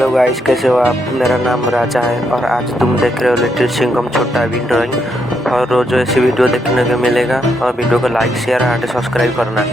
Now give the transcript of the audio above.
Hello guys, कैसे हो आप। मेरा नाम राजा है और आज तुम देख रहे हो लिटिल सिंघम छोटा भी ड्राइंग। और रोज़ ऐसी वीडियो देखने को मिलेगा और वीडियो को लाइक शेयर और सब्सक्राइब करना।